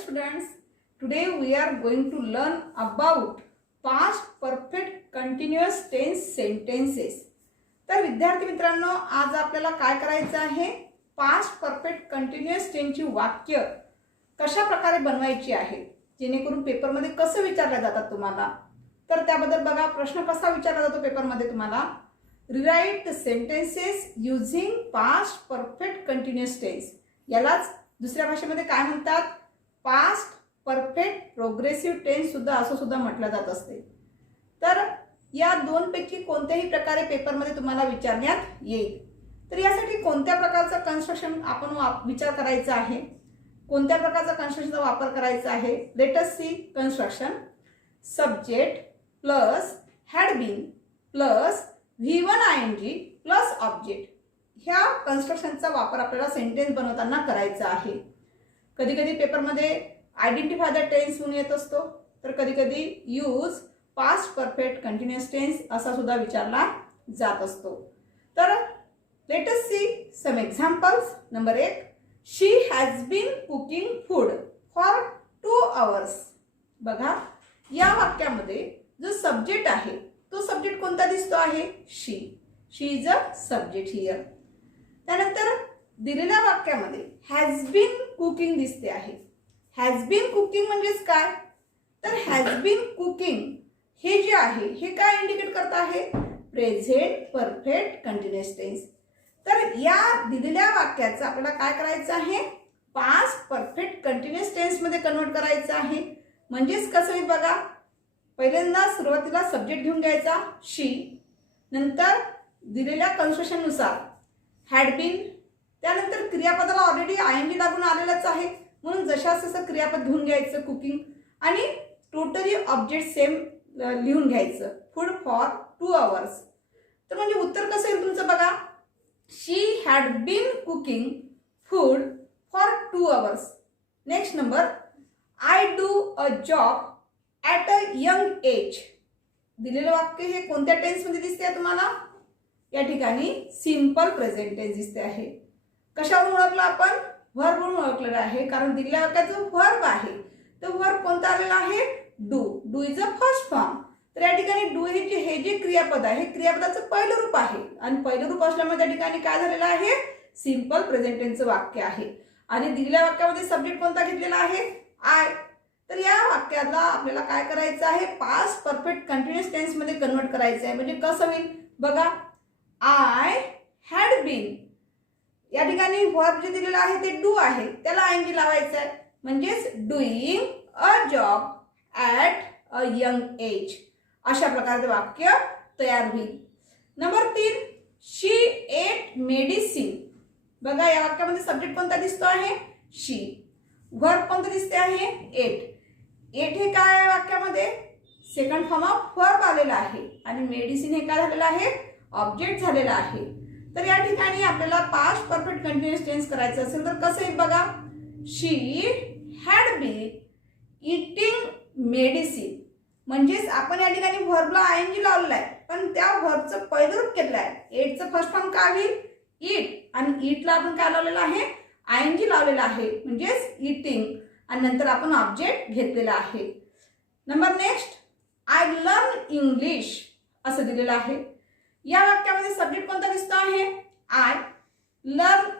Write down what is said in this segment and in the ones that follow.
students, today we are going to learn about past perfect continuous tense sentences. तर विद्यार्थी मित्रांनो, आज आपल्याला काय करायचं आहे, पास्ट परफेक्ट कंटिन्युअस टेन्सची वाक्य कशा प्रकारे बनवायची आहे जेणेकरून पेपर मध्ये कसं विचारले जातात तुम्हाला. तर त्याबद्दल बघा, प्रश्न कसा विचारला जातो पेपर मध्ये तुम्हाला. Rewrite the sentences using past perfect continuous tense. यालाच दुसऱ्या भाषेमध्ये काय म्हणतात, पास्ट परफेक्ट प्रोग्रेसिव्ह टेन्स सुद्धा असं सुद्धा म्हटलं जात असते. तर या दोन पैकी कोणत्याही प्रकारे पेपर मध्ये तुम्हाला विचारण्यात येईल. तर यासाठी कोणत्या प्रकारचं कन्स्ट्रक्शन आपण विचार करायचा आहे, कोणत्या प्रकारचा कन्स्ट्रक्शनचा वापर करायचा आहे. Let us see construction. Subject plus had been plus V1 ing plus object. ह्या कन्स्ट्रक्शनचा वापर आपल्याला सेंटेन्स बनवताना करायचा आहे. कधी कधी पेपरमध्ये आयडेंटिफाय द टेन्स म्हणून येत असतो, तर कधी कधी use past perfect continuous tense असा सुद्धा विचारला जात असतो. तर let us see some examples. Number 1, she has been cooking food for 2 hours. बघा, या वाक्यामध्ये जो सब्जेक्ट आहे तो सब्जेक्ट कोणता दिसतो आहे, शी. शी इज अ सब्जेक्ट हियर. त्यानंतर दिलेल्या वाक्यामध्ये हॅज बीन कुकिंग दिसते आहे. हॅज बीन कुकिंग म्हणजेच काय, तर हॅज बीन कुकिंग हे जे आहे हे काय इंडिकेट करत आहे, प्रेझेंट परफेक्ट कंटिन्युअस टेन्स. तर या दिलेल्या वाक्याचं आपल्याला काय करायचं आहे, पास्ट परफेक्ट कंटिन्युअस टेन्स मध्ये कन्वर्ट करायचं आहे. म्हणजेच कसं होईल बघा, पहिल्यांदा सुरुवातीला सब्जेक्ट घेऊन घ्यायचा शी, नंतर दिलेल्या कन्स्ट्रक्शन नुसार हॅड बीन, त्यानंतर क्रियापदाला ऑलरेडी आयएनजी लागून आलेलंच आहे म्हणून जशास तसं क्रियापद घेऊन घ्यायचं कुकिंग, आणि टोटली ऑब्जेक्ट सेम लिहून घ्यायचं, फूड फॉर 2 hours. तर म्हणजे उत्तर कसं येईल तुमचं बघा, she had been cooking food for 2 hours. Next number, I do a job at a young age. दिलेलं वाक्य हे कोणत्या टेन्स मध्ये दिसते तुम्हाला, या ठिकाणी सिंपल प्रेझेंट टेन्स दिसते आहे. कशावरून ओळखलं आपण, व्हर्ब वरून ओळखलेलं आहे, कारण दिलेल्या वाक्यात जो व्हर्ब आहे तो व्हर्ब कोणता आलेला आहे, do. Do is a first form. तर या ठिकाणी डू हे जे क्रियापद आहे क्रियापदाचं पहिलं रूप आहे, आणि पहिलं रूप असल्यामुळे त्या ठिकाणी काय झालेलं आहे, सिंपल प्रेझेंट टेन्सचं वाक्य आहे. आणि दिलेल्या वाक्यामध्ये सब्जेक्ट कोणता घेतलेला आहे, आय. तर या वाक्याला आपल्याला काय करायचं आहे, पास्ट परफेक्ट कंटिन्युअस टेन्स मध्ये कन्वर्ट करायचं आहे. म्हणजे कसं होईल बघा, आय हॅड बीन, या ठिकाणी व्हर्ब जे दिलेलं आहे ते डू आहे, त्याला आयएनजी लावायचं आहे, म्हणजेच doing a job at a young age. अशा प्रकारचे वाक्य तयार होईल. Number 3, she ate medicine. बघा, या वाक्यामध्ये सब्जेक्ट कोणता दिसतो आहे, शी. व्हर्ब कोणतं दिसते आहे, एट. एट हे काय आहे वाक्यामध्ये, सेकंड फॉर्म ऑफ व्हर्ब आलेला आहे, आणि मेडिसिन हे काय झालेलं आहे, ऑब्जेक्ट झालेला आहे. तर या ठिकाणी आपल्याला पास्ट परफेक्ट कंटिन्युअस टेन्स करायचं असेल तर कसं आहे बघा, she had bin eating medicine. म्हणजेच आपण या ठिकाणी व्हर्बला आयएनजी लावलेला आहे, पण त्या व्हर्बचं पहिलं रूप घेतलं आहे. एटचं फर्स्ट फॉर्म काय होईल, इट, आणि इटला आपण काय लावलेलं आहे, आयएनजी लावलेला आहे, म्हणजेच इटिंग, आणि नंतर आपण ऑब्जेक्ट घेतलेला आहे. Number next, I learn English असं दिलेलं आहे. या वाक्यामध्ये सब्जेक्ट कोणता दिसतो आहे, आय. लर्न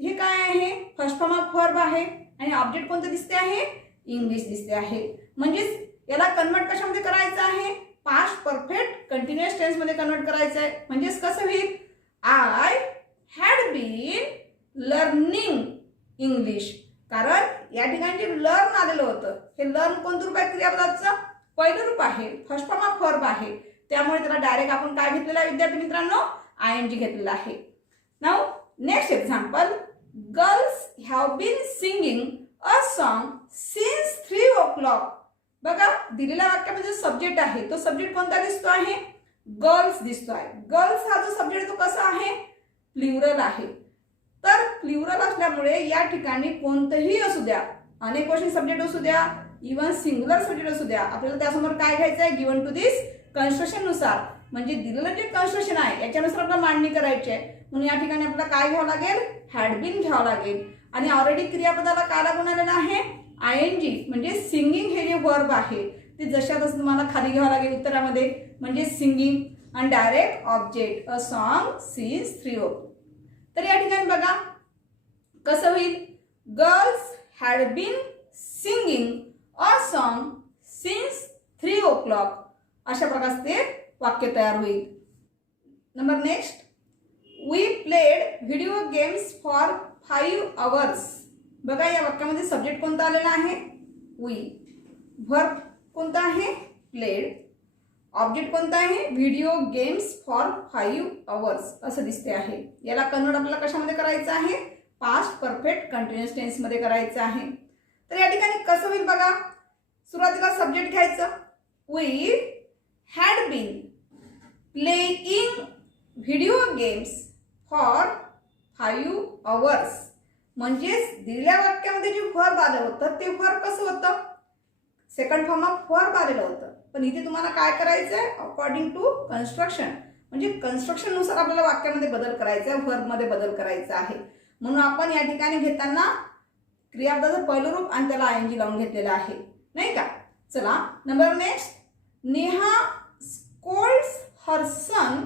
हे काय आहे, फर्स्ट फॉर्म ऑफ व्हर्ब आहे, आणि ऑब्जेक्ट कोणतं दिसते आहे, इंग्लिश दिसते आहे. म्हणजेच याला कन्वर्ट कशामध्ये करायचं आहे, पास्ट परफेक्ट कंटिन्युअस टेन्स मध्ये कन्वर्ट करायचं आहे. म्हणजेच कसं होईल, I had been learning English. कारण या ठिकाणी जे लर्न आलेलं होतं हे लर्न कोणतं रूप आहे, क्रियापदाचं पहिलं रूप आहे, फर्स्ट फॉर्म ऑफ व्हर्ब आहे, त्यामुळे त्याला डायरेक्ट आपण काय घेतलेला आहे विद्यार्थी मित्रांनो, आयएनजी घेतलेला आहे. Now next example, girls have been singing a song since 3 o'clock. बघा, दिलेल्या वाक्यामध्ये जो सब्जेक्ट आहे तो सब्जेक्ट कोणता दिसतो आहे, गर्ल्स दिसतो आहे. गर्ल्स हा जो सब्जेक्ट तो कसा आहे, प्लुरल आहे. तर प्लुरल असल्यामुळे या ठिकाणी कोणतंही असू द्या, अनेक क्वेश्चन सब्जेक्ट असू द्या, इव्हन सिंग्युलर सब्जेक्ट असू द्या, आपल्याला त्यासमोर काय घ्यायचं आहे, गिवन टू दिस कन्स्ट्रक्शन नुसार, म्हणजे दिलेलं जे कन्स्ट्रक्शन आहे याच्यानुसार आपल्याला मांडणी करायची आहे. म्हणून या ठिकाणी आपल्याला काय घ्यावं लागेल, हॅड बीन घ्यावं लागेल, आणि ऑलरेडी क्रियापदाला काय लागून आलेलं आहे, ING म्हणजे सिंगिंग हे जे वर्ब आहे ते जशा तसं तुम्हाला खाली घ्यावं लागेल उत्तरामध्ये, म्हणजे सिंगिंग आणि direct object a song since 3 o'clock. तर या ठिकाणी बघा कसं होईल, girls had been singing a song since 3 o'clock. अशा प्रकारचे ते वाक्य तयार होईल. Number next, we played video games for 5 hours. बघा या वाक्यामध्ये सब्जेक्ट कोणता आलेला आहे, वी. वर्ब कोणता आहे, प्लेड. ऑब्जेक्ट कोणता आहे, व्हिडिओ गेम्स फॉर 5 hours असं दिसते आहे. याला कन्वर्ट आपल्याला कशामध्ये करायचं आहे, पास्ट परफेक्ट कंटिन्युअस टेन्स मध्ये करायचं आहे. तर या ठिकाणी कसं होईल बघा, सुरुवातीला सब्जेक्ट घ्यायचं, we had been playing video games for 5 hours. म्हणजेच दिलेल्या वाक्यामध्ये जे वर्ब आलं होतं ते वर्ब कसं होतं, सेकंड फॉर्म ऑफ वर्ब आलेलं होतं. पण इथे तुम्हाला काय करायचं आहे, अकॉर्डिंग टू कन्स्ट्रक्शन, म्हणजे कन्स्ट्रक्शन नुसार आपल्याला वाक्यामध्ये बदल करायचा आहे, वर्बमध्ये बदल करायचा आहे. म्हणून आपण या ठिकाणी घेताना क्रियापदाचं पहिलं रूप आणि त्याला ING लावून घेतलेलं आहे, नाही का. चला number next, Neha scolds her son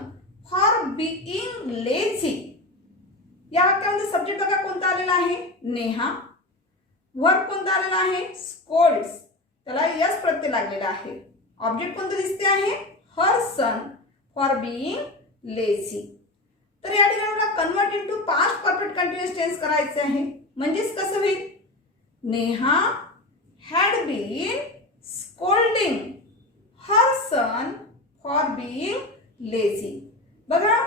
for being lazy. या वाक्यामध्ये सब्जेक्ट बघा कोणता आलेला आहे, नेहा. वर्ब कोणता आलेला आहे, स्कोल्ड्स, त्याला यस प्रत्यय लागलेला आहे. ऑब्जेक्ट कोणतं दिसते आहे, her son for being lazy. तर या ठिकाणी मला convert into past perfect continuous tense करायचे आहे. म्हणजेच कसं होईल, Neha had been scolding her son for being lazy. बघा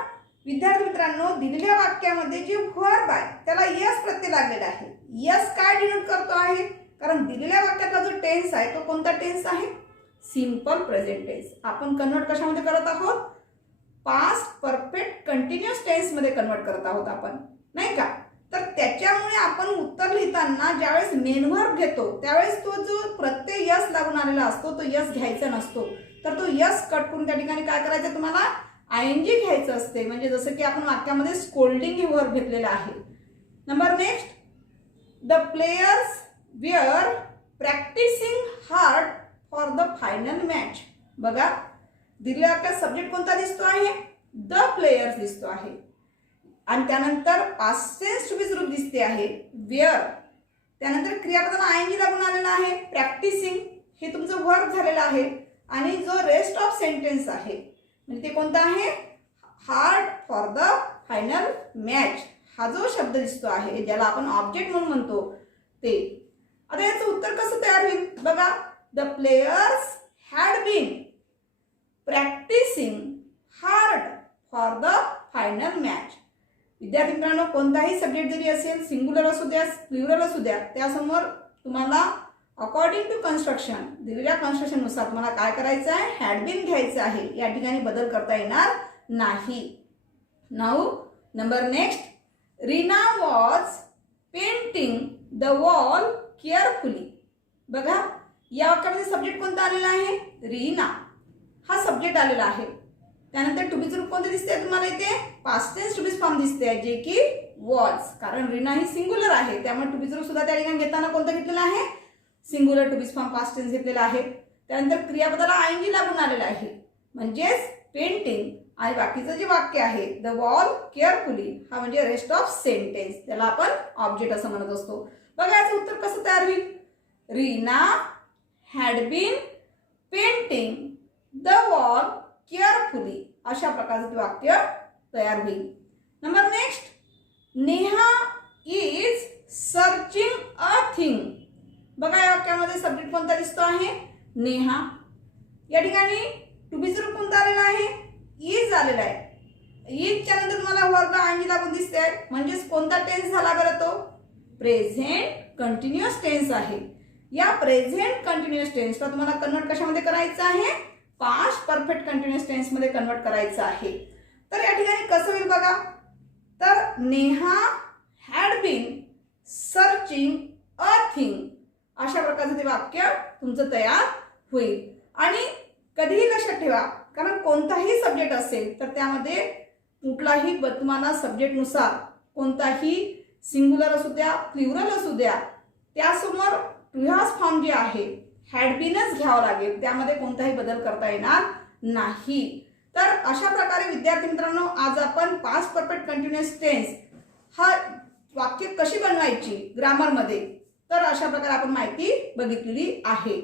विद्यार्थी मित्रांनो, दिलेल्या वाक्यामध्ये जे वर्ब आहे त्याला यस प्रत्यय लागलेला आहे. यस काय डिनोट करतो आहे, कारण दिलेल्या वाक्यातला जो टेन्स आहे तो कोणता टेन्स आहे, सिंपल प्रेझेंट टेन्स. आपण कन्वर्ट कशामध्ये करत आहोत, पास्ट परफेक्ट कंटिन्युअस टेन्स मध्ये कन्वर्ट करत आहोत आपण, नाही का. तर त्याच्यामुळे आपण उत्तर लिहिताना ज्यावेळेस मेन वर्ब घेतो त्यावेळेस तो जो प्रत्यय यस लागून आलेला असतो तो यस घ्यायचा नसतो. तर तो यस कट करून त्या ठिकाणी काय करायचं, तुम्हाला ING घ्यायचं असते. म्हणजे जसं की आपण वाक्यामध्ये स्कोल्डिंग हे वर्ब घेतलेलं आहे. Number next, the players were practising hard for the final match. बघा दिलेल्या वाक्यात सब्जेक्ट कोणता दिसतो आहे, द प्लेयर्स दिसतो आहे. आणि त्यानंतर पास्ट टेन्स टू बी रूप दिसते आहे, वेअर. त्यानंतर क्रियापदाला ING लागून आलेला आहे, प्रॅक्टिसिंग हे तुमचं वर्ब झालेलं आहे. आणि जो रेस्ट ऑफ सेंटेन्स आहे म्हणजे ते कोणता आहे, hard for the final match. हा जो शब्द दिसतो आहे ज्याला आपण ऑब्जेक्ट म्हणून म्हणतो ते. आता याचं उत्तर कसं तयार होईल बघा, the players had been practising hard for the final match. विद्यार्थी मित्रांनो, कोणताही सब्जेक्ट जरी असेल, सिंग्युलर असू द्या प्लुरल असू द्या, त्यासमोर तुम्हाला अकॉर्डिंग टू कन्स्ट्रक्शन, दिलेल्या कन्स्ट्रक्शननुसार तुम्हाला काय करायचं आहे, हॅड बीन घ्यायचं आहे. या ठिकाणी बदल करता येणार नाही. Now number next, Reena was painting the wall carefully. बघा या वाक्यामध्ये सब्जेक्ट कोणता आलेला आहे, रीना हा सब्जेक्ट आलेला आहे. त्यानंतर टू बीचं रूप कोणते दिसते तुम्हाला इथे, past tense to be form दिसते जे की वॉज. कारण रीना ही सिंग्युलर आहे त्यामुळे टू बीचं रूप सुद्धा त्या ठिकाणी घेताना कोणतं घेतलेलं आहे, singular to be form past tense घेतलेला आहे. त्यानंतर क्रियापदाला ING लागून आलेला आहे म्हणजेच पेंटिंग. आणि बाकीचं जे वाक्य आहे द वॉल केअरफुली हा म्हणजे रेस्ट ऑफ सेंटेन्स, त्याला आपण ऑब्जेक्ट असं म्हणत असतो. बघा याचं उत्तर कसं तयार होईल, Reena had been painting the wall carefully. अशा प्रकारचं ते वाक्य तयार होईल. Number next, Neha is searching a thing. बघा या वाक्यामध्ये सब्जेक्ट कोणता दिसतो आहे, नेहा. या ठिकाणी टू बीचं रूप कोणतं आलेलं आहे, इज आलेला आहे. इजच्या नंतर तुम्हाला वर्ब ING लागून दिसते आहे म्हणजेच कोणता टेन्स झाला बरं, तो प्रेझेंट कंटिन्युअस टेन्स आहे. या प्रेझेंट कंटिन्युअस टेन्सला तुम्हाला कन्वर्ट कशामध्ये करायचं आहे, पास्ट परफेक्ट कंटिन्युअस टेन्स मध्ये कन्वर्ट करायचं आहे. तर या ठिकाणी कसं होईल बघा, तर Neha had been searching a thing अशा प्रकारचं ते वाक्य तुमचं तयार होईल. आणि कधीही लक्षात ठेवा, कारण कोणताही सब्जेक्ट असेल तर त्यामध्ये कुठलाही तुम्हाला सब्जेक्टनुसार कोणताही सिंग्युलर असू द्या प्लुरल असू द्या त्यासमोर टू हॅज फॉर्म जे आहे हॅड बीनच घ्यावं लागेल, त्यामध्ये कोणताही बदल करता येणार नाही. तर अशा प्रकारे विद्यार्थी मित्रांनो आज आपण पास्ट परफेक्ट कंटिन्युअस टेन्स हा वाक्य कशी बनवायची ग्रामरमध्ये, तर अशा प्रकारे आपण माहिती बघितलेली आहे.